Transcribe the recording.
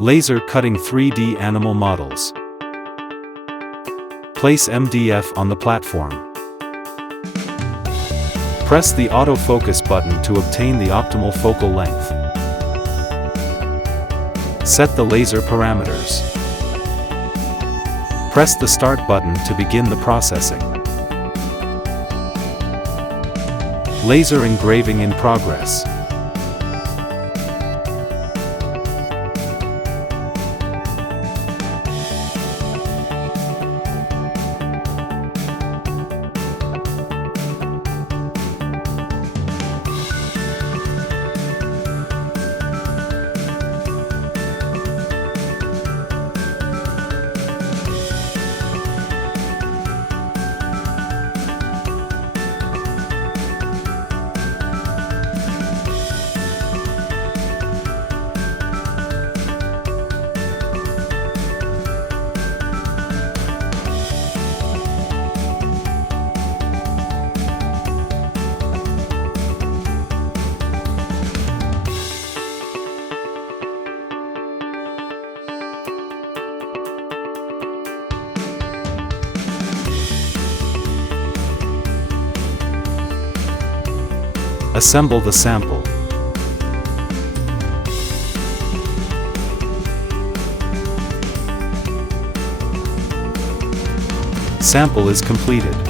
Laser cutting 3D animal models. Place MDF on the platform. Press the autofocus button to obtain the optimal focal length. Set the laser parameters. Press the start button to begin the processing. Laser engraving in progress. Assemble the sample. Sample is completed.